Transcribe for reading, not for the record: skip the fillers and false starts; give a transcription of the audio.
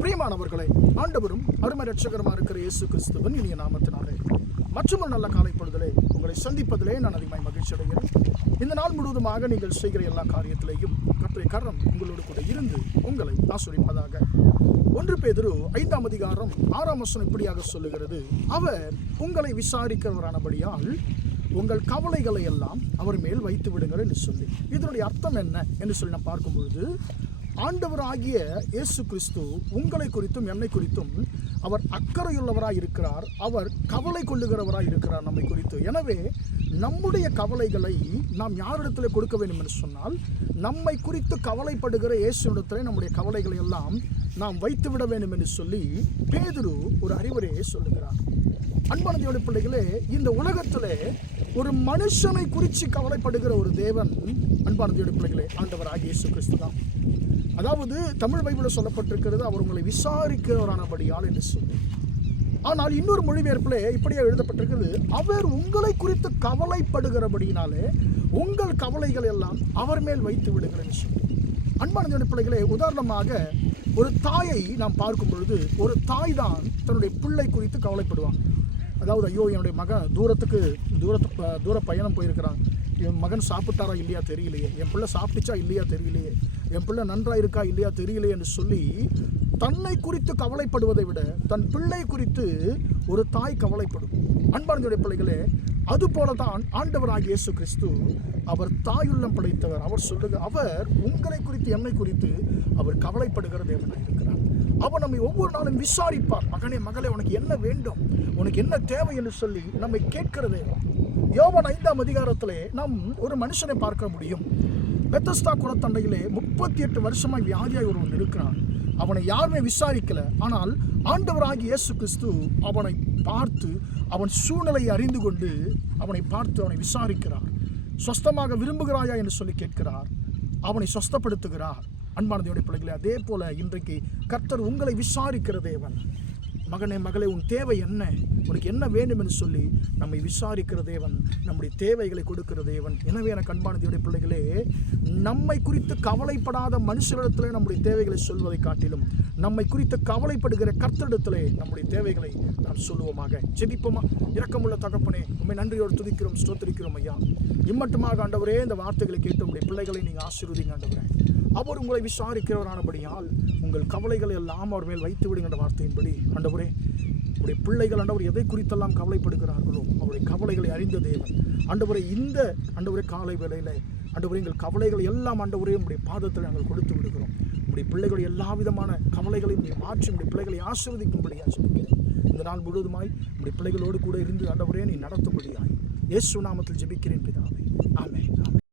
பிரியமானவர்களே, ஆண்டவரும் அருமை ரட்சகரமாக இருக்கிற இயேசு கிறிஸ்துவின் இனிய நாமத்தினாலே மற்றொரு நல்ல காலைப்பொழுதிலே உங்களை சந்திப்பதிலே நான் அதிகமாக மகிழ்ச்சி அடைகிறேன். இந்த நாள் முழுவதுமாக நீங்கள் செய்கிற எல்லா காரியத்திலேயும் கர்த்தருடைய கரம் உங்களோடு கூட இருந்து உங்களை ஆசீர்வதிப்பதாக. 1 பேதுரு 5ஆம் அதிகாரம் 6ஆம் வசனம் இப்படியாக சொல்லுகிறது, அவர் உங்களை விசாரிக்கிறவரானபடியால் உங்கள் கவலைகளை எல்லாம் அவர் மேல் வைத்து விடுங்கள் என்று சொல்லி. இதனுடைய அர்த்தம் என்ன என்று சொல்லி நான் பார்க்கும்பொழுது, ஆண்டவராகிய இயேசு கிறிஸ்து உங்களை குறித்தும் என்னை குறித்தும் அவர் அக்கறையுள்ளவராய் இருக்கிறார். அவர் கவலை கொள்ளுகிறவராய் இருக்கிறார் நம்மை குறித்து. எனவே நம்முடைய கவலைகளை நாம் யாரிடத்தில் கொடுக்க வேண்டும் என்று சொன்னால், நம்மை குறித்து கவலைப்படுகிற இயேசுவிடத்தில் நம்முடைய கவலைகளை எல்லாம் நாம் வைத்து விட வேண்டும் என்று சொல்லி பேதுரு ஒரு அறிவுரையை சொல்லுகிறார். அன்பான தேவனுடைய பிள்ளைகளே, இந்த உலகத்திலே ஒரு மனுஷனை குறித்து கவலைப்படுகிற ஒரு தேவன், அன்பான தேவனுடைய பிள்ளைகளே, ஆண்டவராகிய இயேசு கிறிஸ்து தான். அதாவது தமிழ் பைபிளில் சொல்லப்பட்டிருக்கிறது, அவர் உங்களை விசாரிக்கிறவரானபடியால் என்று சொல்லி. ஆனால் இன்னொரு மொழிபெயர்ப்பிலே இப்படியே எழுதப்பட்டிருக்கிறது, அவர் உங்களை குறித்து கவலைப்படுகிறபடினாலே உங்கள் கவலைகள் எல்லாம் அவர் மேல் வைத்து விடுங்கள் என்று சொல்லி. அன்பான தேவனுடைய பிள்ளைகளே, உதாரணமாக ஒரு தாயை நாம் பார்க்கும் பொழுது, ஒரு தாய் தான் தன்னுடைய பிள்ளை குறித்து கவலைப்படுவாங்க. அதாவது, ஐயோ, என்னுடைய மகன் தூர பயணம் போயிருக்கிறான், என் மகன் சாப்பிட்டாரா இல்லையா தெரியலையே, என் பிள்ளை சாப்பிட்டுச்சா இல்லையா தெரியலையே, என் பிள்ளை நன்றாக இருக்கா இல்லையா தெரியலையே என்று சொல்லி தன்னை குறித்து கவலைப்படுவதை விட தன் பிள்ளை குறித்து ஒரு தாய் கவலைப்படும். அன்பார்ந்த பிள்ளைகளே, அதுபோல தான் ஆண்டவராகிய இயேசு கிறிஸ்து அவர் தாயுள்ளம் படைத்தவர். அவர் சொல்லுங்க, அவர் உங்களை குறித்து என்னை குறித்து அவர் கவலைப்படுகிற தேவனாக இருக்கிறார். அவர் நம்மை ஒவ்வொரு நாளும் விசாரிப்பார். மகனே, மகளே, உனக்கு என்ன வேண்டும், உனக்கு என்ன தேவை என்று சொல்லி நம்மை கேட்கிற தேவன். யோவான் 5ஆம் அதிகாரத்திலே நாம் ஒரு மனுஷனை பார்க்க முடியும். பெத்தஸ்தா குளத்தண்டையிலே 38 வருஷமாய் வியாதியாய் ஒருவன் இருக்கிறான். அவனை யாருமே விசாரிக்கல. ஆனால் ஆண்டவராகிய இயேசு கிறிஸ்து அவனை பார்த்து அவன் சூழ்நிலையை அறிந்து கொண்டு அவனை பார்த்து அவனை விசாரிக்கிறார். சொஸ்தமாக விரும்புகிறாயா என்று சொல்லி கேட்கிறார். அவனை சொஸ்தப்படுத்துகிறார். அன்பான தேவனுடைய பிள்ளைகளே, அதே போல இன்றைக்கு கர்த்தர் உங்களை விசாரிக்கிற தேவன். மகனே, மகளே, உன் தேவை என்ன, உனக்கு என்ன வேண்டும் என்று சொல்லி நம்மை விசாரிக்கிற தேவன், நம்முடைய தேவைகளை கொடுக்கிற தேவன். எனவே எனக்கு அன்பான தேவனுடைய பிள்ளைகளே, நம்மை குறித்து கவலைப்படாத மனுஷரிடத்திலே நம்முடைய தேவைகளை சொல்வதை காட்டிலும் நம்மை குறித்து கவலைப்படுகிற கர்த்தரிடத்திலே நம்முடைய தேவைகளை நாம் சொல்லுவோமாக. ஜெபிப்போமா. இரக்கமுள்ள தகப்பனே, உம்மை நன்றியோடு துதிக்கிறோம், ஸ்தோத்திரிக்கிறோம் ஐயா. இம்மட்டுமாக ஆண்டவரே, இந்த வார்த்தைகளை கேட்டு உங்களுடைய பிள்ளைகளை நீங்கள் ஆசீர்வதிங்க ஆண்டவரே. அவர் உங்களை விசாரிக்கிறவரானபடியால் உங்கள் கவலைகளை எல்லாம் அவர் மேல் வைத்து விடுகின்ற வார்த்தையின்படி ஆண்டவரே, உடைய பிள்ளைகள் ஆண்டவர் எதை குறித்தெல்லாம் கவலைப்படுகிறார்களோ அவருடைய கவலைகளை அறிந்த தேவன் ஆண்டவரே, இந்த ஆண்டவரே காலை வேளையில் ஆண்டவரே, எங்கள் கவலைகளை எல்லாம் ஆண்டவரே உடைய பாதத்தில் நாங்கள் கொடுத்து விடுகிறோம். உடைய பிள்ளைகளுடைய எல்லா விதமான கவலைகளையும் மாற்றி உடைய பிள்ளைகளை ஆசீர்வதிக்கும்படியாக ஜெபிக்கிறேன். இந்த நாள் முழுவதுமாய் உடைய பிள்ளைகளோடு கூட இருந்து ஆண்டவரே நீ நடத்தும்படியாய் இயேசு நாமத்தில் ஜெபிக்கிறேன் பிதாவே. ஆமென்.